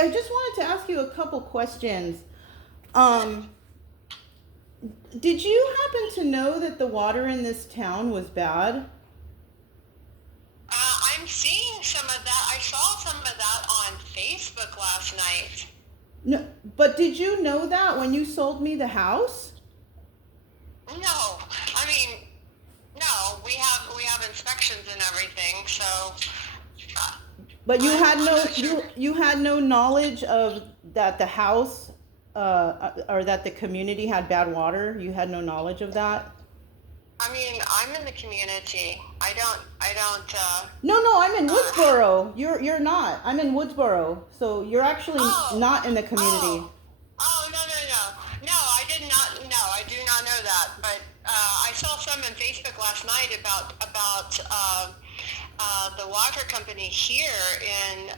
I just wanted to ask you a couple questions. Um, did you happen to know that the water in this town was bad? I'm seeing some of that. I saw some of that on Facebook last night. No, but did you know that when you sold me the house? No, I mean, no. We have inspections and everything, so uh, But I'm not sure. you had no knowledge of that the house or that the community had bad water. You had no knowledge of that. I mean, I'm in the community. I don't. No, no, I'm in Uh, Woodsboro. You're not. I'm in Woodsboro. So you're actually oh, not in the oh, community. oh, no, no, no. No, I did not. No, I do not know that. But I saw some on Facebook last night about the water company here in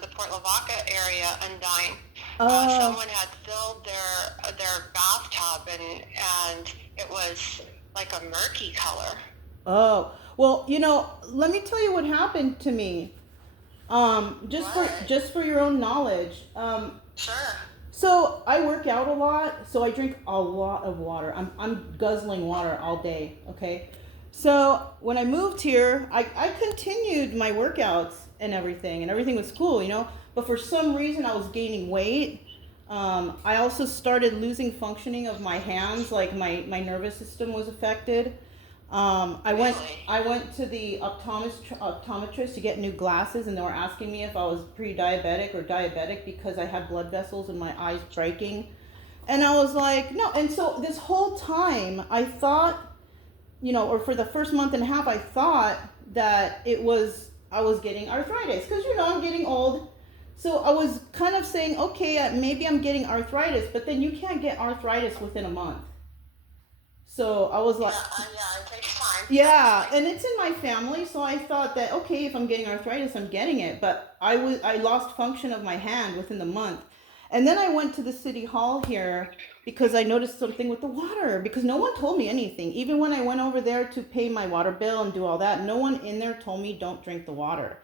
the Port Lavaca area, Undine. Oh, Someone had filled their bathtub and it was like a murky color. oh. Well, let me tell you what happened to me. What? Just for your own knowledge. Sure. So I work out a lot, so I drink a lot of water. I'm guzzling water all day, okay? So when I moved here, I continued my workouts and everything was cool. But for some reason, I was gaining weight. I also started losing functioning of my hands, like my nervous system was affected. Really? I went to the optometrist to get new glasses, and they were asking me if I was pre-diabetic or diabetic because I had blood vessels in my eyes breaking. And I was like, no. And so this whole time, I thought, or for the first month and a half, I thought that I was getting arthritis because, I'm getting old. So I was kind of saying, okay, maybe I'm getting arthritis, but then you can't get arthritis within a month. So I was like, Yeah, it takes time. yeah, and it's in my family, so I thought that okay, if I'm getting arthritis, I'm getting it. But I lost function of my hand within the month, and then I went to the city hall here because I noticed something with the water because no one told me anything. Even when I went over there to pay my water bill and do all that, no one in there told me don't drink the water.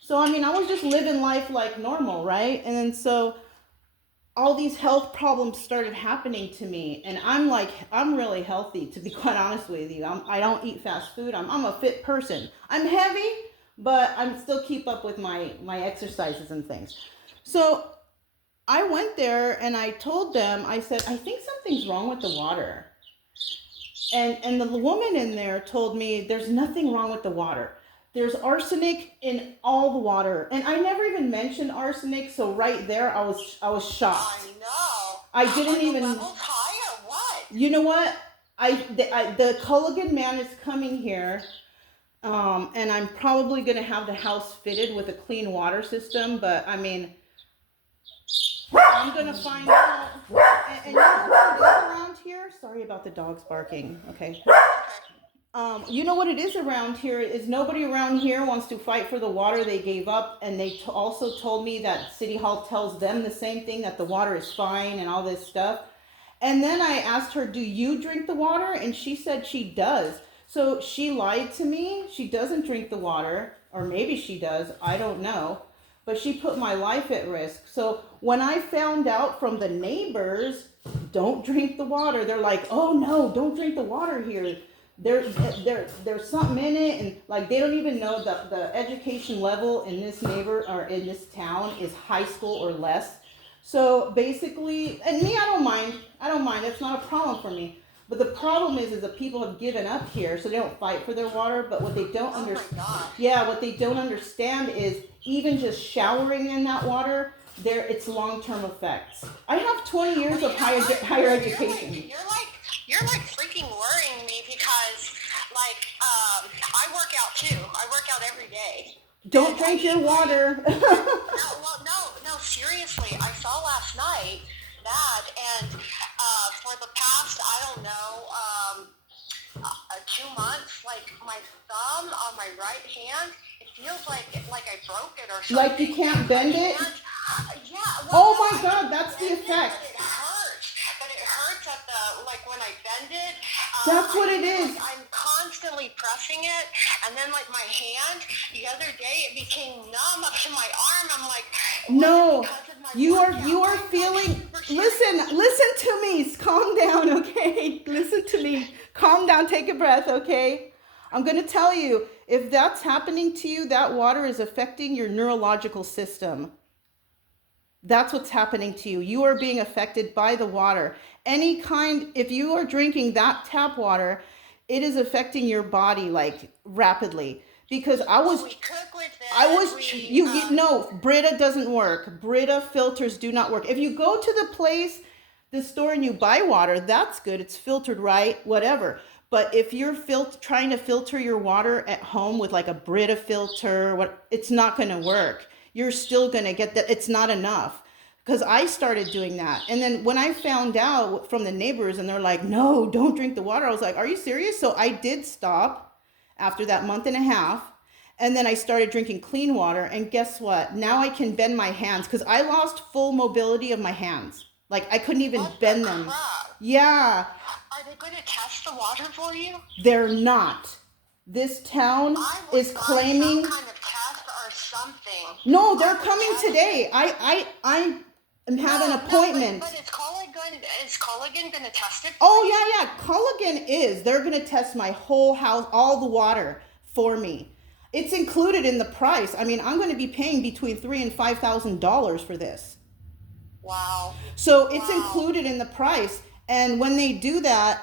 So I mean, I was just living life like normal, right? And then so all these health problems started happening to me, and I'm really healthy, to be quite honest with you. I don't eat fast food. I'm a fit person. I'm heavy, but I'm still keep up with my exercises and things. So I went there and I told them, I said, I think something's wrong with the water. And the woman in there told me there's nothing wrong with the water. There's arsenic in all the water, and I never even mentioned arsenic. So right there, I was I shocked. know. I Are didn't the even. levels high or what? You know what? The Culligan man is coming here, and I'm probably gonna have the house fitted with a clean water system. But I mean, I'm gonna find out. And you know what it is around here? Sorry about the dogs barking. Okay. Okay. You know what it is around here is nobody around here wants to fight for the water. They gave up, and they also told me that City Hall tells them the same thing, that the water is fine and all this stuff. And then I asked her, do you drink the water? And she said she does. So she lied to me. She doesn't drink the water, or maybe she does. I don't know. But she put my life at risk. So when I found out from the neighbors, don't drink the water, they're like, oh no, don't drink the water here. There's something in it, and like they don't even know the education level in this neighbor or in this town is high school or less. So basically, and me, I don't mind. I don't mind. That's not a problem for me. But the problem is that people have given up here, so they don't fight for their water. But what they don't Oh my understand, gosh. yeah, what they don't understand is even just showering in that water, it's long-term effects. I have 20 Well, years of higher education. You're like freaking worrying me because like I work out too. I work out every day. And Don't I drink your eat like water. no, well, no, seriously. I saw last night that, and for the past, I don't know, 2 months, like my thumb on my right hand, it feels like I broke it or Like you something. can't bend I it. can't. Yeah. Well, Oh no, my I God, can that's the bend it, effect. but it hurts. But it hurts at the like when I bend it. That's I what it feel is. like I'm constantly constantly pressing it, and then like my hand, the other day, it became numb up to my arm. I'm like, No, because of my you workout? are I'm feeling, super serious. listen to me. Calm down, okay? Listen to me. Calm down, take a breath, okay? I'm going to tell you, if that's happening to you, that water is affecting your neurological system. That's what's happening to you. You are being affected by the water. Any kind, if you are drinking that tap water, it is affecting your body like rapidly. Because Well, we cook with it. no, Brita doesn't work. Brita filters do not work. If you go to the store and you buy water, that's good. It's filtered right, whatever. But if you're trying to filter your water at home with like a Brita filter, it's not going to work. You're still going to get that. It's not enough. Because I started doing that. And then when I found out from the neighbors and they're like, no, don't drink the water, I was like, are you serious? So I did stop after that month and a half. And then I started drinking clean water. And guess what? Now I can bend my hands because I lost full mobility of my hands. Like I couldn't even bend them. Crap? Yeah. Are they going to test the water for you? They're not. This town is claiming some kind of test or something. No, they're coming today. I am having an appointment. But is Culligan going to test it? Oh yeah. Culligan is. They're going to test my whole house, all the water for me. It's included in the price. I mean, I'm going to be paying between $3,000 and $5,000 for this. Wow. So it's included in the price. And when they do that,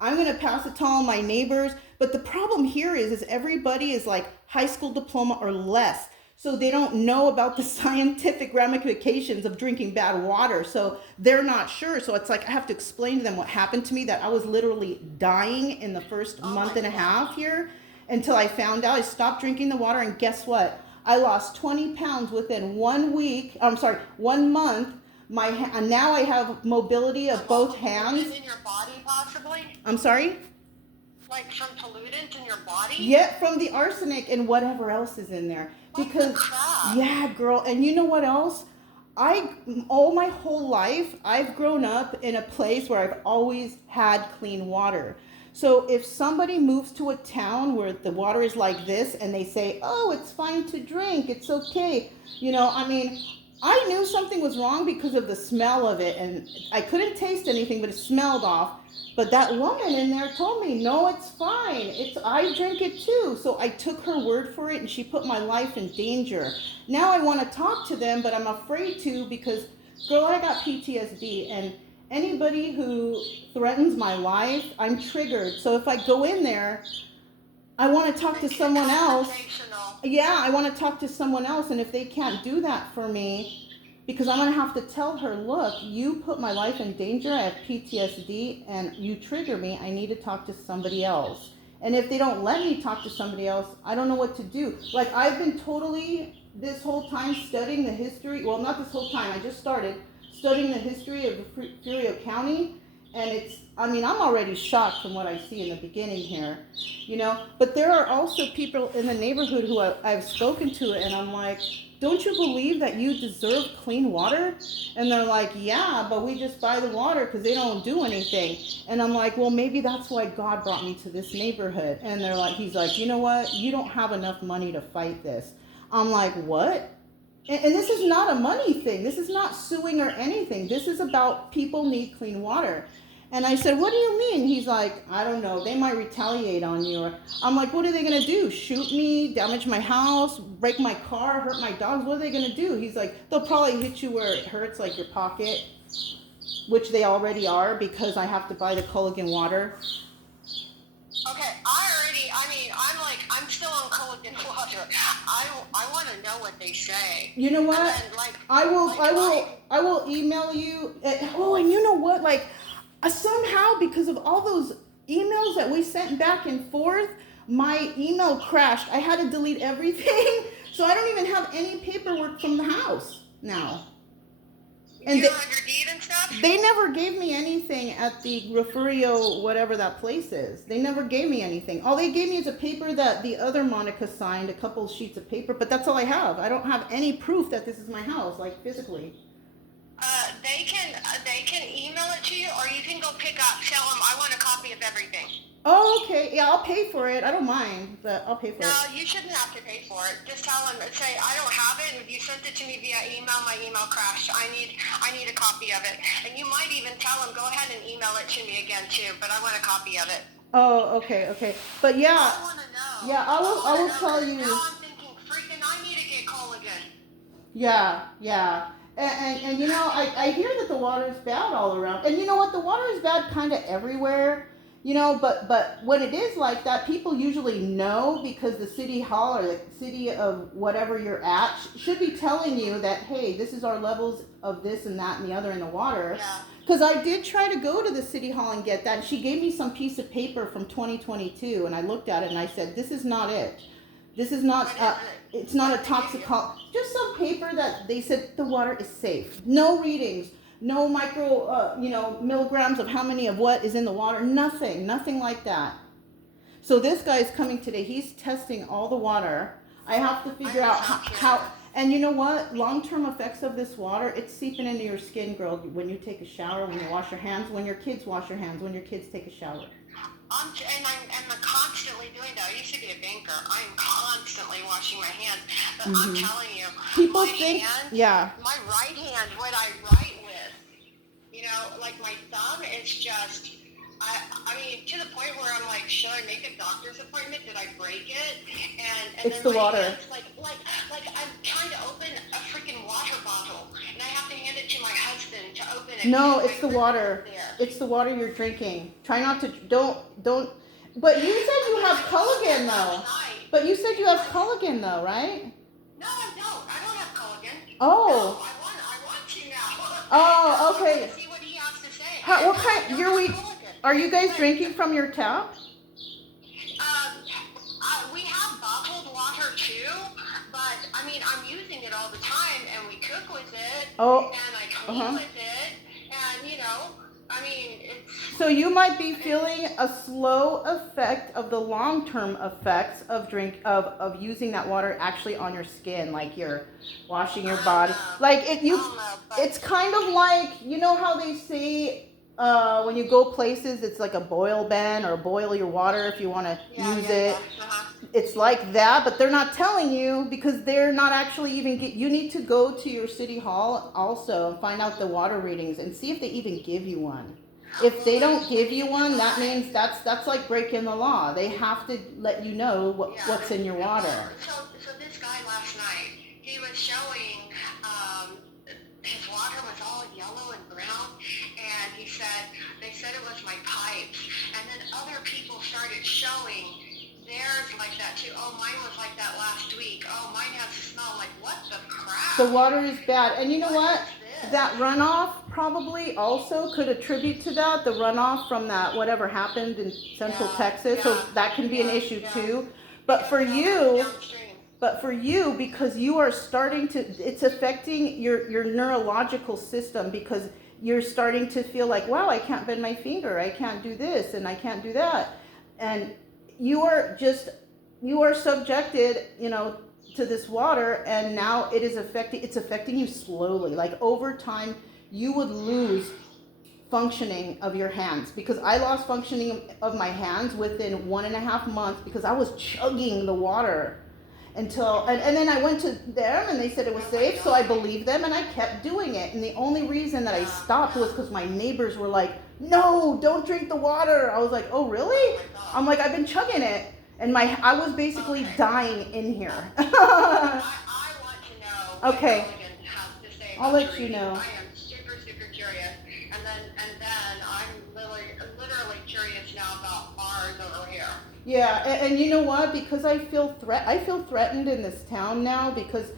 I'm going to pass it to all my neighbors. But the problem here is everybody is like high school diploma or less. So they don't know about the scientific ramifications of drinking bad water. So they're not sure. So it's like I have to explain to them what happened to me, that I was literally dying in the first month and a half here until I found out. I stopped drinking the water. And guess what? I lost 20 pounds within 1 week. 1 month. Now I have mobility of both hands. In your body, possibly? I'm sorry? Like from pollutants in your body? Yeah, from the arsenic and whatever else is in there. Because, yeah, girl. And you know what else? All my whole life, I've grown up in a place where I've always had clean water. So if somebody moves to a town where the water is like this and they say, oh, it's fine to drink, it's okay. I knew something was wrong because of the smell of it, and I couldn't taste anything, but it smelled off. But that woman in there told me, no, it's fine. I drink it too. So I took her word for it, and she put my life in danger. Now I want to talk to them, but I'm afraid to because, girl, I got PTSD, and anybody who threatens my life, I'm triggered. So if I go in there, I want to talk to someone else. Yeah, I want to talk to someone else, and if they can't do that for me, because I'm going to have to tell her, look, you put my life in danger, I have PTSD, and you trigger me, I need to talk to somebody else. And if they don't let me talk to somebody else, I don't know what to do. Like, I've been totally, this whole time, studying the history, well, not this whole time, I just started studying the history of Frio County, and I'm already shocked from what I see in the beginning here, but there are also people in the neighborhood who I've spoken to, and I'm like, don't you believe that you deserve clean water? And they're like, yeah, but we just buy the water because they don't do anything. And I'm like, well, maybe that's why God brought me to this neighborhood. And he's like, you know what? You don't have enough money to fight this. I'm like, what? And this is not a money thing. This is not suing or anything. This is about people need clean water. And I said, what do you mean? He's like, I don't know. They might retaliate on you. I'm like, what are they going to do? Shoot me, damage my house, break my car, hurt my dogs? What are they going to do? He's like, they'll probably hit you where it hurts, like your pocket, which they already are because I have to buy the Culligan water. Okay, I'm still on Culligan water. I want to know what they say. You know what? Then, I will email you. And you know what? Somehow, because of all those emails that we sent back and forth, my email crashed. I had to delete everything, so I don't even have any paperwork from the house now. And you don't have your deed and stuff? They never gave me anything at the Refugio, whatever that place is. They never gave me anything. All they gave me is a paper that the other Monika signed, a couple sheets of paper, but that's all I have. I don't have any proof that this is my house, physically. they can email it to you, or you can go pick up. Tell them I want a copy of everything. Oh, okay. Yeah, I'll pay for it. I don't mind, but I'll pay for No, it. you shouldn't have to pay for it. Just tell them, say I don't have it. If you sent it to me via email, my email crashed. I need a copy of it. And you might even tell them, go ahead and email it to me again too. But I want a copy of it. Oh, okay. But yeah, I want to know. yeah, I will tell you. Now I'm thinking, freaking, I need to get Colligan. Yeah. And you know, I hear that the water is bad all around. And you know what? The water is bad kind of everywhere. You know, but when it is like that, people usually know because the city hall or the city of whatever you're at should be telling you that, hey, this is our levels of this and that and the other in the water. Yeah. Because I did try to go to the city hall and get that. And she gave me some piece of paper from 2022, and I looked at it and I said, this is not it. This is not, it's not a toxicol. Just some paper that they said the water is safe. No readings, no micro, milligrams of how many of what is in the water. Nothing like that. So this guy is coming today. He's testing all the water. I have to figure out how, and you know what? Long-term effects of this water, it's seeping into your skin, girl. When you take a shower, when you wash your hands, when your kids wash their hands, when your kids take a shower. I'm constantly doing that. I used to be a banker. I'm constantly washing my hands. But I'm telling you, People my think, hand, yeah. my right hand, what I write with, you know, like my thumb, it's just, I mean, to the point where I'm like, should I make a doctor's appointment? Did I break it? And It's then the water. Hands, like I'm trying to open a freaking water bottle, and I have to hand it to my husband to open it. No, it's the water. It's the water you're drinking. Try not to, don't. But you said you have collagen though. But you said you have collagen though, right? No, I don't. I don't have collagen. Oh. No, I want to now. Oh, okay. I want to see what he has to say. What kind? Are you guys drinking from your tap? We have bottled water too, but I mean, I'm using it all the time, and we cook with it, and I clean with it, and you know, I mean, it's... So you might be feeling a slow effect of the long-term effects of using that water actually on your skin, like you're washing your body. Like it's kind of like, you know how they say when you go places, it's like a boil ban or boil your water if you want to use it. It's like that, but they're not telling you because they're not actually even you need to go to your city hall also and find out the water readings and see if they even give you one. If they don't give you one, that means that's like breaking the law. They have to let you know what's in your water. So this guy last night, he was showing his water was all yellow and brown, and they said it was my pipes, and then other people started showing theirs like that too. Oh, mine was like that last week. Oh, mine has a smell. Like, what the crap? The water is bad. And you know what? That runoff probably also could attribute to that. The runoff from that whatever happened in Central Texas. So that can be an issue too. But for you, because you are starting to, it's affecting your neurological system because you're starting to feel like, wow, I can't bend my finger. I can't do this and I can't do that. And you are subjected, to this water, and now it's affecting you slowly. Like over time, you would lose functioning of your hands because I lost functioning of my hands within 1.5 months because I was chugging the water until, and then I went to them and they said it was safe, so I believed them and I kept doing it. And the only reason that I stopped was because my neighbors were like, no, don't drink the water. I was like, oh really? I'm like, I've been chugging it. And I was basically dying in here. I want to know what Okay. Colligan has to say I'll about let the you reading. know. I am super curious. And then I'm literally curious now about ours over here. Yeah, and you know what? Because I feel threatened in this town now because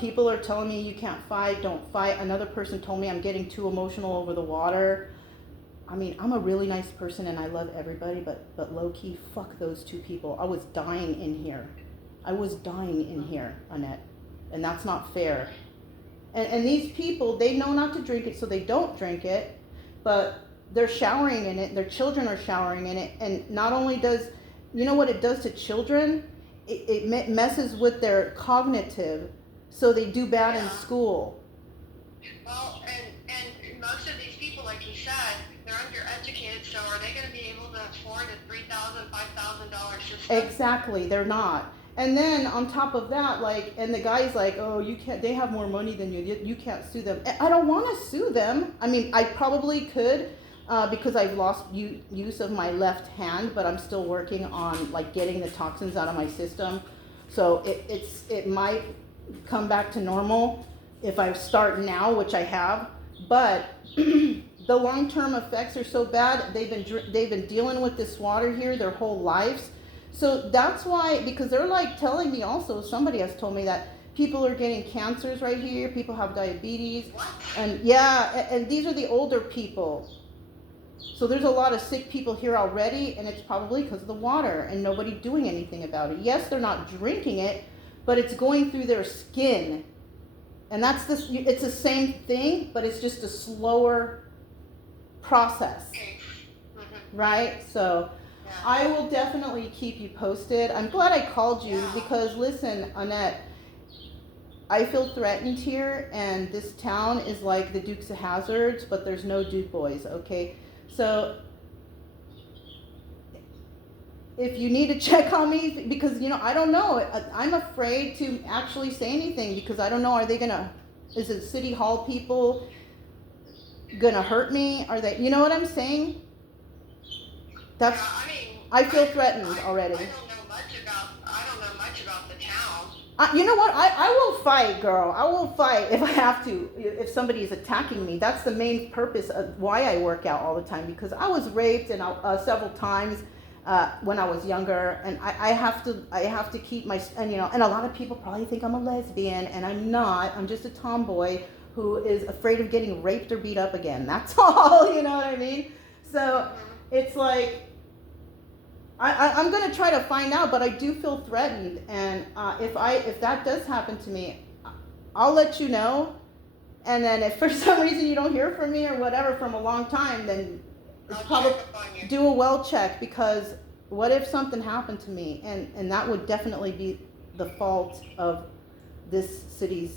people are telling me you can't fight, don't fight. Another person told me I'm getting too emotional over the water. I mean, I'm a really nice person and I love everybody, but low-key, fuck those two people. I was dying in here. Annette. And that's not fair. And these people, they know not to drink it, so they don't drink it, but they're showering in it. Their children are showering in it. And not only does, you know what it does to children? It messes with their cognitive, so they do bad in school. Well, and most of these people, like you said, they're undereducated, so are they going to be able to afford a $3,000, $5,000 system? Exactly, they're not. And then on top of that, like, and the guy's like, oh, you can't, they have more money than you can't sue them. I don't want to sue them. I mean, I probably could, because I've lost use of my left hand, but I'm still working on like getting the toxins out of my system. So it might come back to normal if I start now, which I have, but the long-term effects are so bad. They've been dealing with this water here their whole lives. So that's why, because they're like telling me also, somebody has told me that people are getting cancers right here, people have diabetes, What? and yeah, and these are the older people. So there's a lot of sick people here already, and it's probably because of the water and nobody doing anything about it. Yes, they're not drinking it, but it's going through their skin. And that's this, it's the same thing, but it's just a slower process, right? So I will definitely keep you posted. I'm glad I called you because listen, Annette, I feel threatened here, and this town is like the Dukes of Hazzards, but there's no Duke boys, okay? So if you need to check on me, because I don't know, I'm afraid to actually say anything because I don't know, is it City Hall people gonna hurt me? Are they, you know what I'm saying? That's, I feel threatened already. I don't know much about the town. You know what? I will fight, girl. I will fight if I have to. If somebody is attacking me, that's the main purpose of why I work out all the time. Because I was raped and several times when I was younger, and I have to keep my and a lot of people probably think I'm a lesbian, and I'm not. I'm just a tomboy who is afraid of getting raped or beat up again. That's all. You know what I mean? So it's like. I'm going to try to find out, but I do feel threatened, and if that does happen to me, I'll let you know. And then if for some reason you don't hear from me or whatever from a long time, then it's probably do a well check, because what if something happened to me, and that would definitely be the fault of this city's,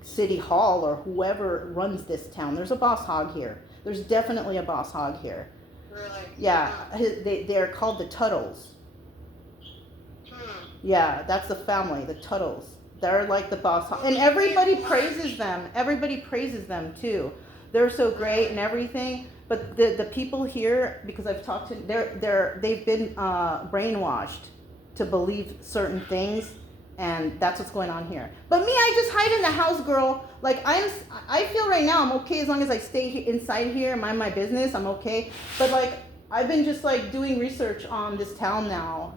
city hall or whoever runs this town. There's a boss hog here. There's definitely a boss hog here. Really? Yeah, they're called the Tuttles. Yeah, that's the family, the Tuttles. They're like the boss, and everybody praises them. Everybody praises them too. They're so great and everything. But the people here, because I've talked to, they've been brainwashed to believe certain things, and that's what's going on here. But me, I just hide in the house, girl. Like I feel right now I'm okay as long as I stay inside here and mind my business. I'm okay. But like I've been just like doing research on this town now,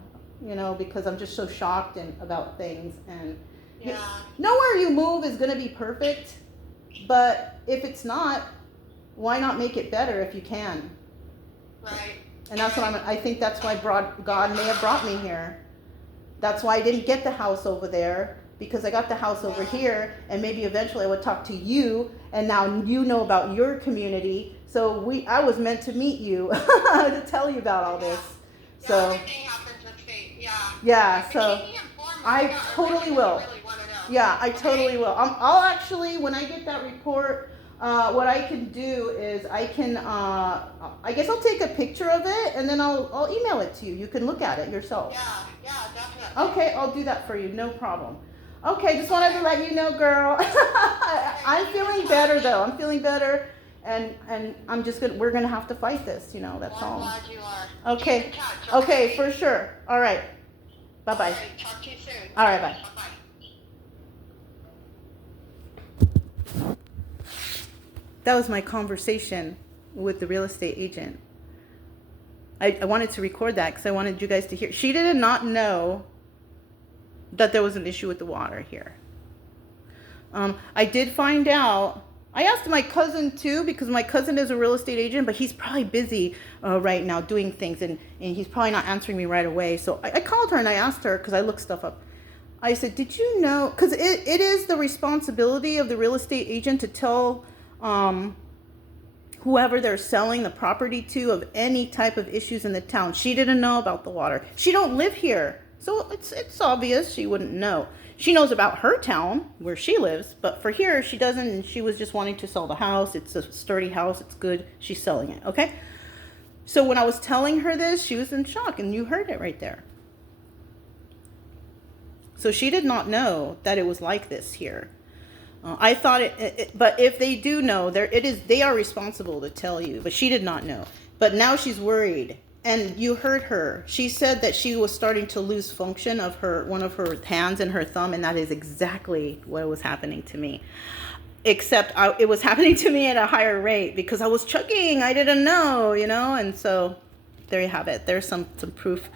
because I'm just so shocked about things. And nowhere you move is gonna be perfect, but if it's not, why not make it better if you can? Right. And that's what I think that's why God may have brought me here. That's why I didn't get the house over there, because I got the house over here, and maybe eventually I would talk to you, and now you know about your community. So I was meant to meet you to tell you about all this. Yeah, so everything happens with fate. Yeah. So keep me informed. I totally will. Really want to know. Yeah, I totally will. I'll actually, when I get that report, what I can do is I guess I'll take a picture of it, and then I'll email it to you. You can look at it yourself. Yeah, definitely. Okay, I'll do that for you. No problem. Okay, just wanted to let you know, girl. I'm feeling better though. I'm feeling better, and we're gonna have to fight this. That's all. I'm glad you are. Okay. Keep in touch, Okay, for sure. All right. Bye bye. All right, talk to you soon. All right, bye. Bye-bye. That was my conversation with the real estate agent. I wanted to record that because I wanted you guys to hear. She did not know that there was an issue with the water here. I did find out. I asked my cousin too, because my cousin is a real estate agent, but he's probably busy right now doing things, and he's probably not answering me right away. So I called her and I asked her, because I looked stuff up. I said, did you know, because it is the responsibility of the real estate agent to tell whoever they're selling the property to of any type of issues in the town. She didn't know about the water. She don't live here. So it's obvious she wouldn't know. She knows about her town where she lives, but for here she doesn't. She was just wanting to sell the house. It's a sturdy house. It's good. She's selling it. Okay. So when I was telling her this, she was in shock, and you heard it right there. So she did not know that it was like this here. I thought but if they do know, they are responsible to tell you. But she did not know. But now she's worried, and you heard her. She said that she was starting to lose function of one of her hands and her thumb, and that is exactly what was happening to me. Except it was happening to me at a higher rate because I was chugging. I didn't know, and so there you have it. There's some proof,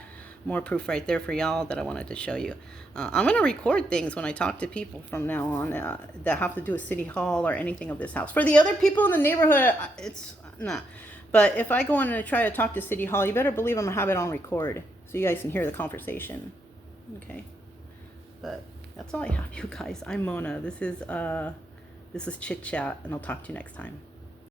more proof right there for y'all that I wanted to show you. I'm going to record things when I talk to people from now on that have to do with City Hall or anything of this house. For the other people in the neighborhood, it's not. But if I go in and try to talk to City Hall, you better believe I'm going to have it on record so you guys can hear the conversation. Okay? But that's all I have, you guys. I'm Mona. This is Chit Chat, and I'll talk to you next time.